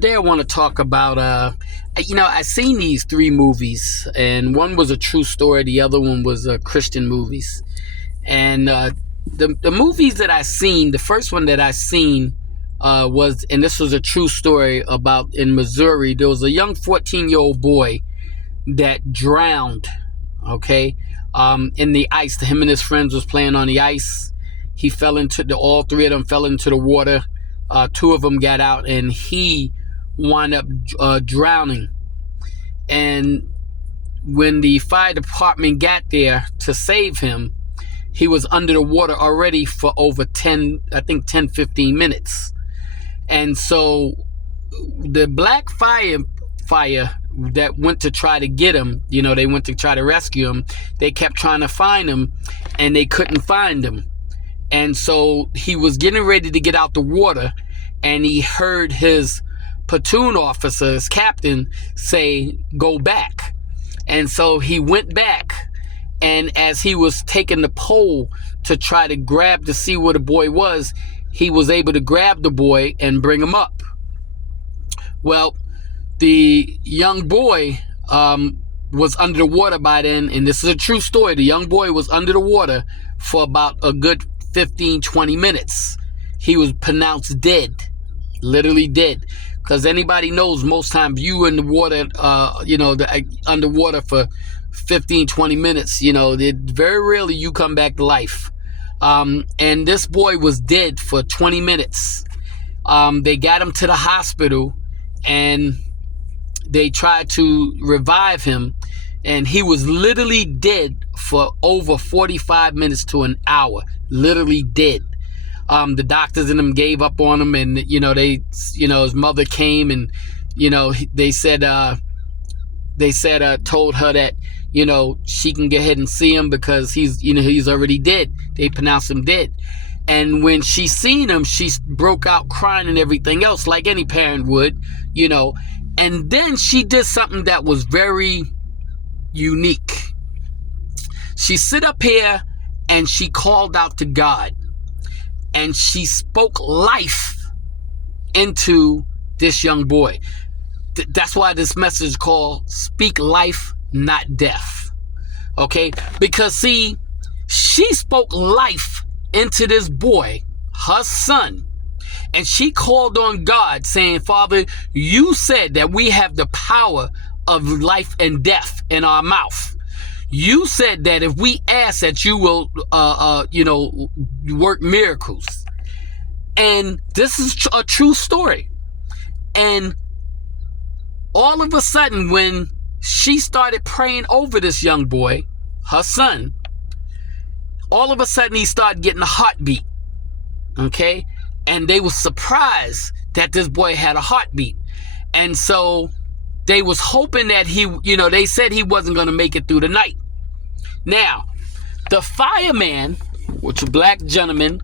today I want to talk about, I seen these three movies, and one was a true story, the other one was Christian movies. And the movies that I seen, the first one that I seen was, and this was a true story about in Missouri, there was a young 14-year-old boy that drowned, okay, in the ice. Him and his friends was playing on the ice. He fell into all three of them fell into the water. Two of them got out, and he wound up drowning. And when the fire department got there to save him, he was under the water already for over 10, 15 minutes. And so the black fire that went to try to get him, they went to try to rescue him. They kept trying to find him, and they couldn't find him. And so he was getting ready to get out the water, and he heard his platoon officer, his captain, say, "Go back." And so he went back, and as he was taking the pole to try to grab to see where the boy was, he was able to grab the boy and bring him up. Well, the young boy was under the water by then, and this is a true story. The young boy was under the water for about a good 15-20 minutes. He was pronounced dead, literally dead, because anybody knows most times you in the water, underwater for 15-20 minutes, very rarely you come back to life. And this boy was dead for 20 minutes. They got him to the hospital, and they tried to revive him, and he was literally dead for over 45 minutes to an hour, literally dead. The doctors and them gave up on him, and his mother came, and they said told her that she can go ahead and see him because he's already dead. They pronounced him dead. And when she seen him, she broke out crying and everything else, like any parent would, and then she did something that was very unique. She sit up here and she called out to God, and she spoke life into this young boy. That's why this message is called Speak Life, Not Death. Okay? Because see, she spoke life into this boy, her son, and she called on God saying, "Father, you said that we have the power of life and death in our mouth. You said that if we ask that you will, work miracles." And this is a true story. And all of a sudden, when she started praying over this young boy, her son, all of a sudden he started getting a heartbeat. Okay? And they were surprised that this boy had a heartbeat. And so they was hoping that they said he wasn't going to make it through the night. Now, the fireman, which is a black gentleman,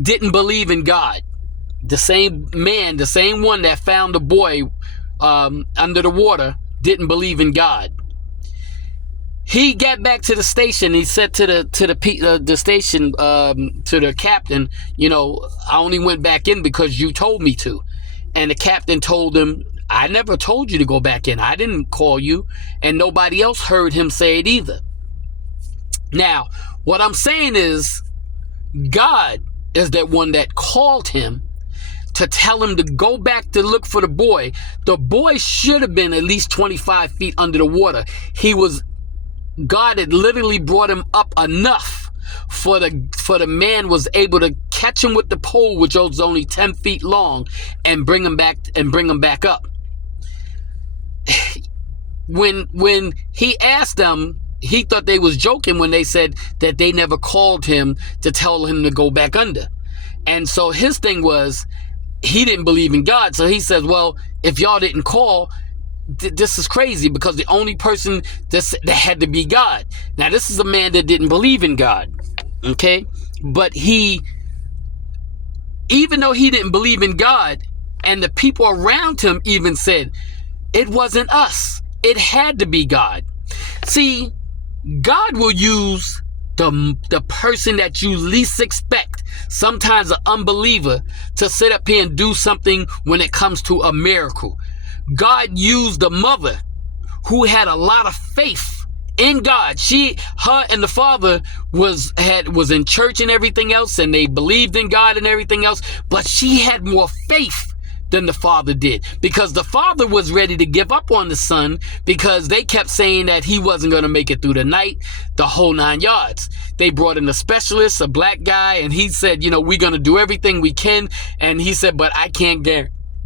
didn't believe in God. The same man, the same one that found the boy under the water, didn't believe in God. He got back to the station. He said to the station, to the captain, "I only went back in because you told me to." And the captain told him, "I never told you to go back in. I didn't call you." And nobody else heard him say it either. Now, what I'm saying is, God is that one that called him to tell him to go back to look for the boy. The boy should have been at least 25 feet under the water. God had literally brought him up enough for the man was able to catch him with the pole, which was only 10 feet long, and bring him back up. When he asked them, he thought they was joking when they said that they never called him to tell him to go back under. And so his thing was, he didn't believe in God. So he says, "Well, if y'all didn't call, this is crazy, because the only person that had to be God." Now, this is a man that didn't believe in God, okay? But even though he didn't believe in God, and the people around him even said, it wasn't us, it had to be God. See, God will use the person that you least expect, sometimes an unbeliever, to sit up here and do something when it comes to a miracle. God used the mother who had a lot of faith in God. Her and the father was in church and everything else, and they believed in God and everything else, but she had more faith than the father did, because the father was ready to give up on the son because they kept saying that he wasn't going to make it through the night, the whole 9 yards. They brought in a specialist, a black guy, and he said, we're going to do everything we can. And he said, but I can't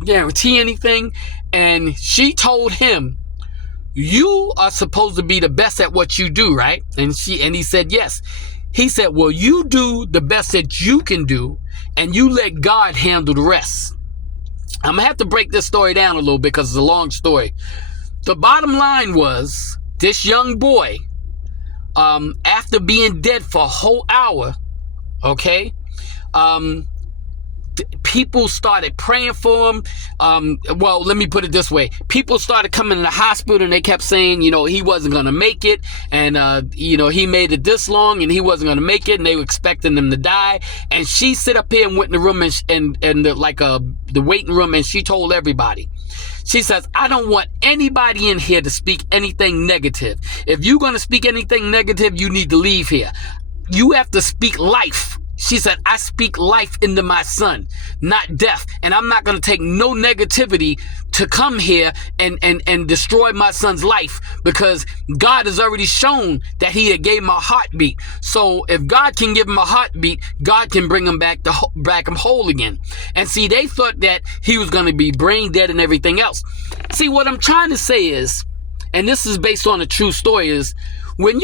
guarantee anything. And she told him, you are supposed to be the best at what you do, right? And he said, yes. He said, well, you do the best that you can do, and you let God handle the rest. I'm going to have to break this story down a little bit because it's a long story. The bottom line was, this young boy, after being dead for a whole hour, okay, people started praying for him. Well, let me put it this way. People started coming to the hospital and they kept saying, he wasn't going to make it. And, he made it this long and he wasn't going to make it. And they were expecting him to die. And she sit up here and went in the room the waiting room, and she told everybody. She says, I don't want anybody in here to speak anything negative. If you're going to speak anything negative, you need to leave here. You have to speak life. She said, I speak life into my son, not death. And I'm not going to take no negativity to come here and destroy my son's life, because God has already shown that he had gave him a heartbeat. So if God can give him a heartbeat, God can bring him back him whole again. And see, they thought that he was going to be brain dead and everything else. See, what I'm trying to say is, and this is based on a true story, is when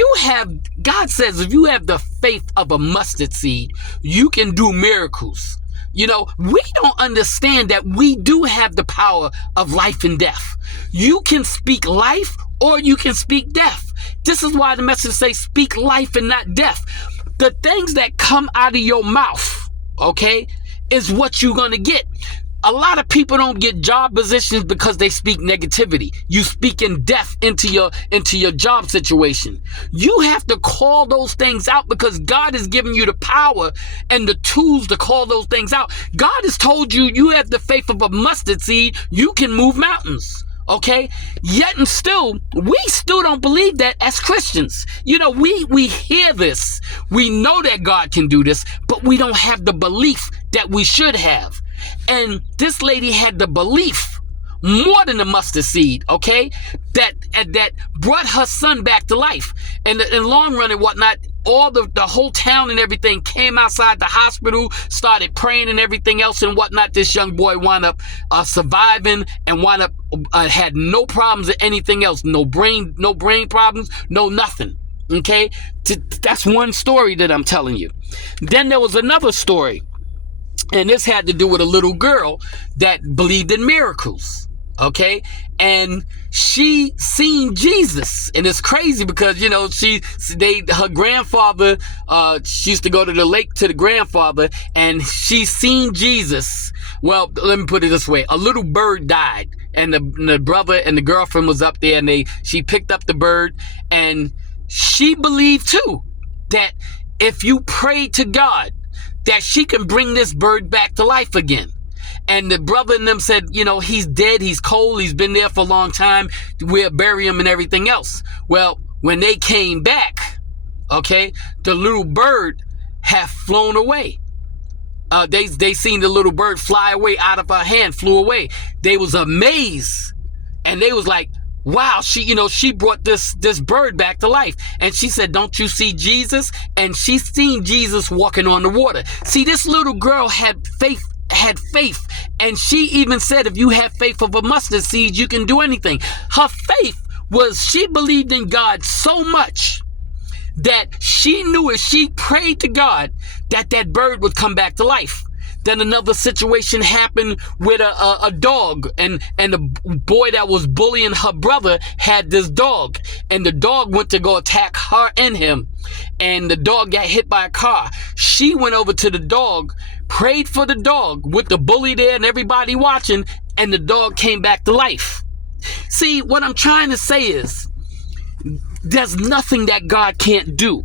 God says, if you have the faith of a mustard seed, you can do miracles. We don't understand that we do have the power of life and death. You can speak life or you can speak death. This is why the message says speak life and not death. The things that come out of your mouth, okay, is what you're going to get. A lot of people don't get job positions because they speak negativity. You speak in death into your job situation. You have to call those things out because God has given you the power and the tools to call those things out. God has told you, you have the faith of a mustard seed, you can move mountains. Okay, yet and still, we still don't believe that as Christians. We hear this, we know that God can do this, but we don't have the belief that we should have. And this lady had the belief, more than the mustard seed, okay, that brought her son back to life. And in the long run and whatnot, all the whole town and everything came outside the hospital, started praying and everything else and whatnot. This young boy wound up surviving and wound up had no problems or anything else, no brain problems, no nothing. Okay, that's one story that I'm telling you. Then there was another story. And this had to do with a little girl that believed in miracles, okay? And she seen Jesus. And it's crazy because, her grandfather, she used to go to the lake to the grandfather, and she seen Jesus. Well, let me put it this way. A little bird died, and the brother and the girlfriend was up there, and she picked up the bird, and she believed too that if you pray to God, that she can bring this bird back to life again. And the brother and them said, he's dead, he's cold, he's been there for a long time, we'll bury him and everything else. Well, when they came back, okay, the little bird had flown away. They seen the little bird fly away out of her hand, flew away. They was amazed, and they was like, wow, she brought this bird back to life. And she said, don't you see Jesus? And she seen Jesus walking on the water. See, this little girl had faith. And she even said, if you have faith of a mustard seed, you can do anything. Her faith was, she believed in God so much that she knew if she prayed to God that bird would come back to life. Then another situation happened with a dog, and the boy that was bullying her brother had this dog, and the dog went to go attack her and him, and the dog got hit by a car. She went over to the dog, prayed for the dog with the bully there and everybody watching, and the dog came back to life. See, what I'm trying to say is, there's nothing that God can't do.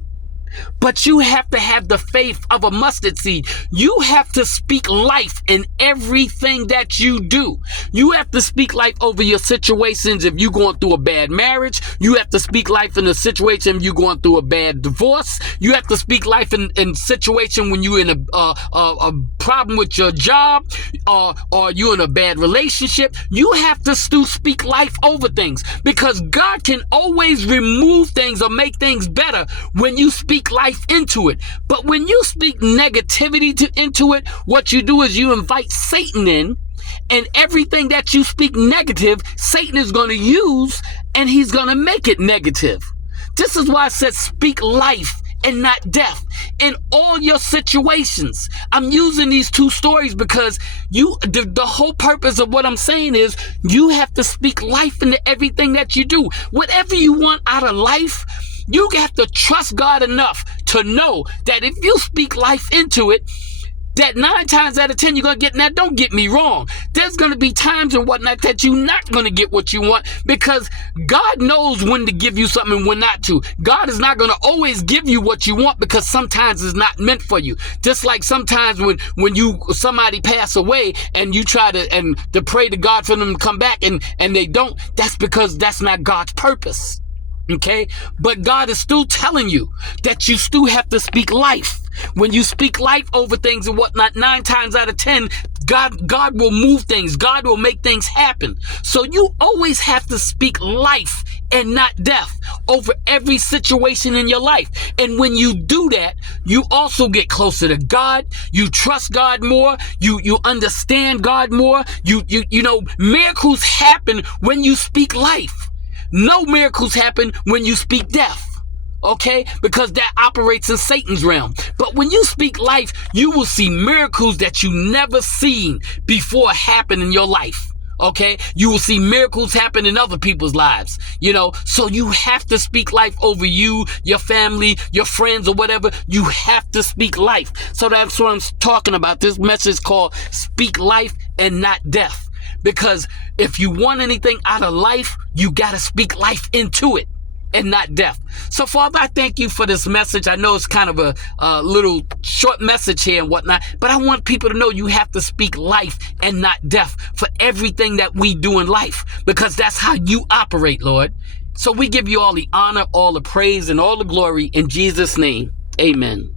But you have to have the faith of a mustard seed. You have to speak life in everything that you do. You have to speak life over your situations. If you're going through a bad marriage, you have to speak life in a situation if you're going through a bad divorce. You have to speak life in situation when you're in a problem with your job, or you're in a bad relationship. You have to still speak life over things, because God can always remove things or make things better when you speak life into it. But when you speak negativity into it, what you do is you invite Satan in, and everything that you speak negative, Satan is going to use, and he's going to make it negative. This is why I said speak life and not death in all your situations. I'm using these two stories because the whole purpose of what I'm saying is you have to speak life into everything that you do. Whatever you want out of life, you have to trust God enough to know that if you speak life into it, that 9 times out of 10 you're going to get. Now, don't get me wrong. There's going to be times and whatnot that you're not going to get what you want, because God knows when to give you something and when not to. God is not going to always give you what you want, because sometimes it's not meant for you. Just like sometimes when somebody pass away and you try to pray to God for them to come back and they don't, that's because that's not God's purpose. Okay? But God is still telling you that you still have to speak life. When you speak life over things and whatnot, 9 times out of 10, God will move things. God will make things happen. So you always have to speak life and not death over every situation in your life. And when you do that, you also get closer to God. You trust God more. You understand God more. You know, miracles happen when you speak life. No miracles happen when you speak death. Okay? Because that operates in Satan's realm. But when you speak life, you will see miracles that you never seen before happen in your life. Okay? You will see miracles happen in other people's lives. You know, so you have to speak life over you, your family, your friends, or whatever. You have to speak life. So that's what I'm talking about. This message called Speak Life and Not Death. Because if you want anything out of life, you got to speak life into it and not death. So, Father, I thank you for this message. I know it's kind of a little short message here and whatnot, but I want people to know you have to speak life and not death for everything that we do in life, because that's how you operate, Lord. So we give you all the honor, all the praise, and all the glory in Jesus' name. Amen.